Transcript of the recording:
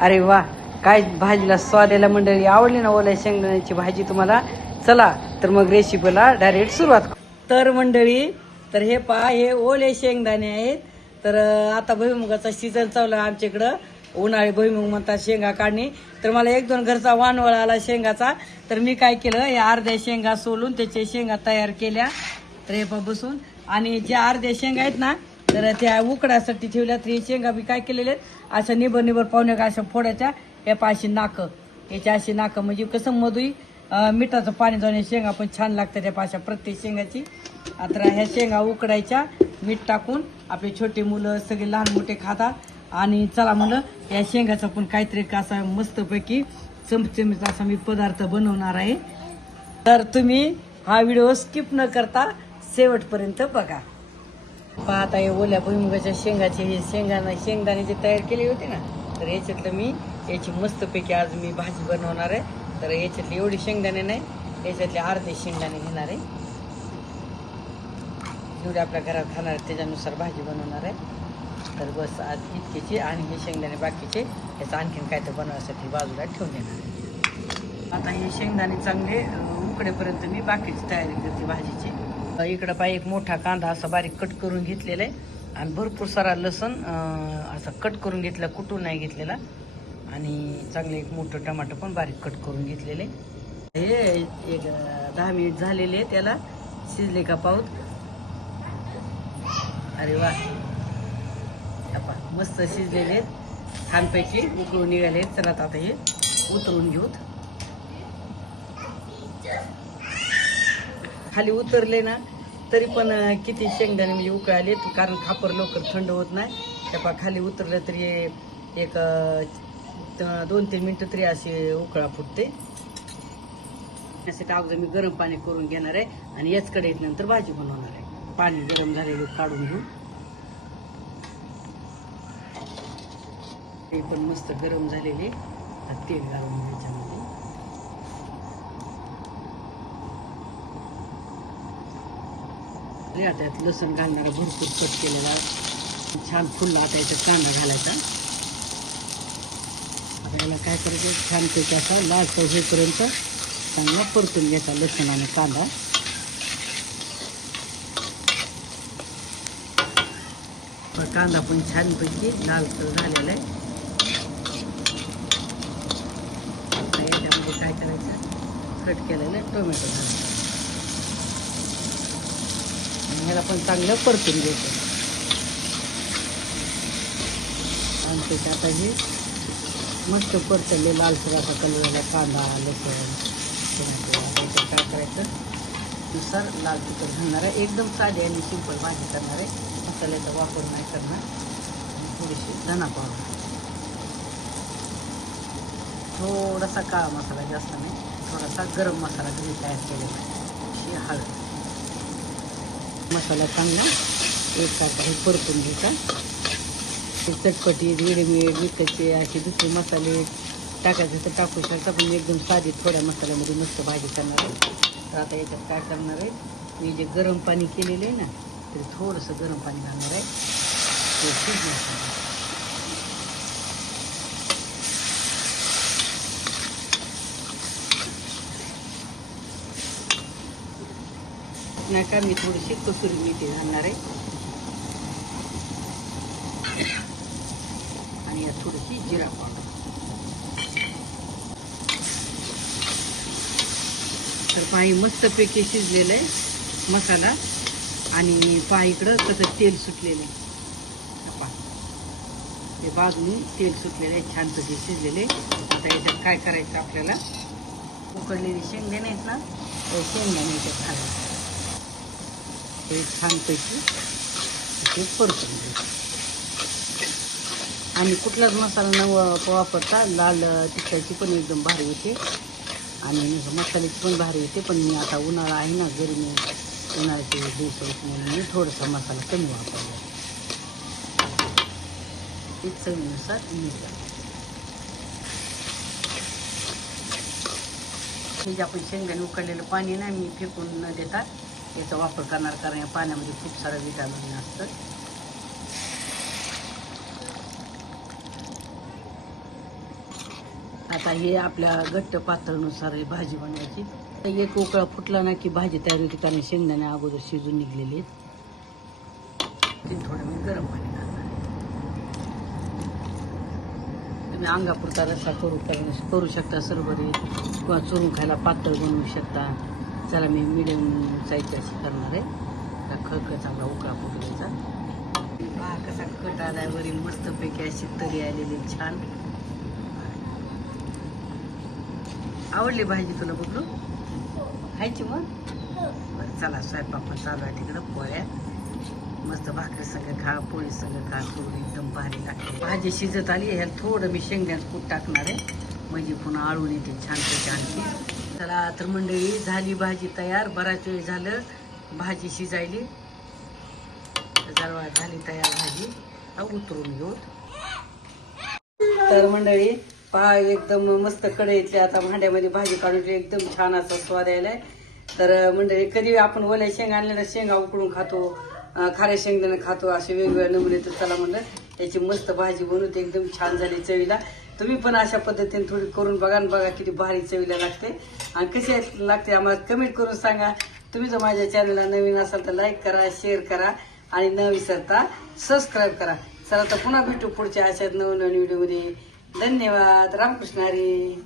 अरे वा, काय भाजीला स्वाद याला मंडळी. आवडली ना ओल्या शेंगदाण्याची भाजी तुम्हाला? चला तर मग रेसिपीला डायरेक्ट सुरुवात करू. तर मंडळी, तर हे पहा, हे ओले शेंगदाणे आहेत. तर आता भुईमुगाचा सीझन चालू आहे आमच्याकडं. उन्हाळी भुईमुग म्हणतात, शेंगा काढणे. तर मला 1-2 घरचा वानवळ आला शेंगाचा. तर मी काय केलं, या अर्ध्या शेंगा सोलून त्याच्या शेंगा तयार केल्या. तर हे पहा बसून. आणि ज्या अर्ध्या शेंगा आहेत ना, तर त्या उकडासाठी ठेवल्या. तर हे शेंगा मी काय केलेले आहेत, अशा निबर पाहुण्या का अशा फोडायच्या. हे पाशी नाकं, याच्या अशी नाकं, म्हणजे कसं मधुई मिठाचं पाणी जाऊन शेंगा पण छान लागतात त्या पाशा प्रत्येक शेंगाची. आता ह्या शेंगा उकडायच्या मीठ टाकून. आपले छोटे मुलं सगळे लहान मोठे खातात. आणि चला म्हणलं या शेंगाचा पण काहीतरी असा मस्तपैकी चमचमीत असा मी पदार्थ बनवणार आहे. तर तुम्ही हा व्हिडिओ स्किप न करता शेवटपर्यंत बघा. पाहता हे ओल्या भुईमुगाच्या शेंगाचे हे शेंगदाणे जे तयार केली होती ना, तर याच्यातलं मी याची मस्तपैकी आज मी भाजी बनवणार आहे. तर याच्यातली एवढी शेंगदाणे नाही, याच्यातले अर्धे शेंगदाणे घेणार आहे. जेवढे आपल्या घरात खाणार आहेत त्याच्यानुसार भाजी बनवणार आहे. तर बस आज इतकीची. आणि हे शेंगदाणे बाकीचे याचं आणखीन काय तर बनवण्यासाठी बाजूला ठेवून देणार आहे. आता हे शेंगदाणे चांगले उकडेपर्यंत मी बाकीची तयारी करते भाजीची. इकडं पाय एक मोठा कांदा असा बारीक कट करून घेतलेला आहे. आणि भरपूर सारा लसूण असा कट करून घेतला, कुटून नाही घेतलेला. आणि चांगले एक मोठं टमाटर पण बारीक कट करून घेतलेले. हे एक 10 मिनिट झालेले, त्याला शिजले का पाहूत. अरे वा, मस्त शिजलेले आहेत, छानपैकी उकळून निघाले. चला आता हे उतरून घेऊत. खाली उतरले ना तरी पण किती शेंगदाणे म्हणजे उकळाले, कारण खापर लवकर थंड होत नाही. त्या खाली उतरलं तरी एक 2-3 मिनिटं तरी असे उकळा फुटते. त्यासाठी अगोदर मी गरम पाणी करून घेणार आहे. आणि याच कढईत नंतर भाजी बनवणार आहे. पाणी गरम झालेलं काढून घेऊ. ते पण मस्त गरम झालेले. तेल घालून याच्यामध्ये. त्यात लसूण घालणारा भरपूर कट केलेला छान फुलला. आता याच्यात कांदा घालायचा. आता याला काय करायचं, छानपैकी असा लालसर होईपर्यंत चांगला परतून घ्यायचा लसूण आणि कांदा. कांदा पण छानपैकी लालसर झालेला आहे. याच्यामध्ये काय करायचं, कट केलेलं टोमॅटो घालायचं. ह्याला पण चांगलं परतून घ्यायचं. आणि त्याच्या आता हे मस्त परतले लालसर असा कलरला कांदा लसूण टोमॅटो. काय करायचं, नुसार लाल तिखट घालणार आहे. एकदम साधी आणि सिंपल भाजी करणार आहे. मसाल्याचा वापर नाही करणार. थोडीशी धना पावडर, थोडासा काळा मसाला, जास्त नाही, थोडासा गरम मसाला घरी तयार केलेला आहे. हळद. मसाला चांगला एक सारखा परतून घ्यायचा. चटपटी रेडीमेड विकतचे असे दुसरे मसाले टाकायचे तर टाकू शकता, पण एकदम साधी थोड्या मसाल्यामध्ये मस्त भाजी करणार आहे. तर आता याच्यात काय करणार आहे, मी जे गरम पाणी केलेलं आहे ना, तर थोडंसं गरम पाणी घालणार आहे. ते शिजण्यासाठी. नका मी थोडीशी कसुरी मेथी घालणार आहे. आणि यात थोडीशी जिरा पावडर. तर पाणी मस्तपैकी शिजलेलं आहे मसाला. आणि पहा इकडं कसं तेल सुटलेलं आहे. ते बाजून तेल सुटलेलं आहे, छानपैकी शिजलेले. आता याच्यात काय करायचं, आपल्याला उकडलेले शेंगदाणे आहेत ना, ते शेंगदाणे याच्यात घालायचे. ते छानपैकी ते परतून घ्यायचं. आणि कुठलाच मसाला न वापरता लाल तिखटाची पण एकदम भारी होते. आणि मसाल्याची पण भारी होते. पण मी आता उन्हाळा आहे ना, घरी मी उन्हाळ्याचे दिवस म्हणून मी थोडासा मसाला कमी वापरला. चवीनुसार मीठ. हे जे आपण शेंगदाणे उकडलेलं पाणी ना, मी फेकून न देता याचा वापर करणार, कारण या पाण्यामध्ये खूप सारं विटामिन असतं. आता हे आपल्या घट्ट पातळनुसार ही भाजी बनवायची. एक उकळा फुटला ना की भाजी तयार होती, कारण शेंगदाणे अगोदर शिजून निघलेले आहेत. थोडं मी गरम पाणी घालणार. तुम्ही अंगापुरता रस्सा करू शकता सरबरी, किंवा चुरून खायला पातळ बनवू शकता. चला मी मिडियम साईजची अशी करणार आहे. खळखळ चांगला उकळा फुटल्याचा. पहा कसा कट आलाय वरी, मस्तपैकी अशी तरी आलेली छान. आवडली भाजी तुला बघलो? खायची मग? बरं चला, स्वयंपाक पण चालू आहे तिकडं. पोळ्या मस्त भाकरी संग खा, पोळी संग खा, करून एकदम भारी लागते. भाजी शिजत आली, ह्याला थोडं मी शेंगदाण्याचं कूट टाकणार आहे, म्हणजे पुन्हा आळून येते छानपैकी आणखी. चला तर मंडळी, झाली भाजी तयार. बराच वेळ झालं भाजी शिजायली. झाली तयार भाजी, उतरून घेऊ. तर मंडळी पहा, एकदम मस्त कढईतली आता भांड्यामध्ये भाजी काढून एकदम छान असा स्वाद यायलाय. तर मंडळी, कधी आपण ओल्या शेंगा आणलेल्या शेंगा उकडून खातो, खाऱ्या शेंगदाणे खातो, असे वेगवेगळे नमुने. तर चला म्हणलं याची मस्त भाजी बनवते, एकदम छान झाली चवीला. तुम्ही पण अशा पद्धतीने थोडी करून बघा आणि बघा किती भारी चवीला लागते. आणि कशी लागते आम्हाला कमेंट करून सांगा. तुम्ही जर माझ्या चॅनलला नवीन असाल तर लाईक करा, शेअर करा आणि न विसरता सबस्क्राईब करा. चला तर पुन्हा भेटू पुढच्या अशाच नवीन व्हिडिओमध्ये. धन्यवाद. रामकृष्ण हरी.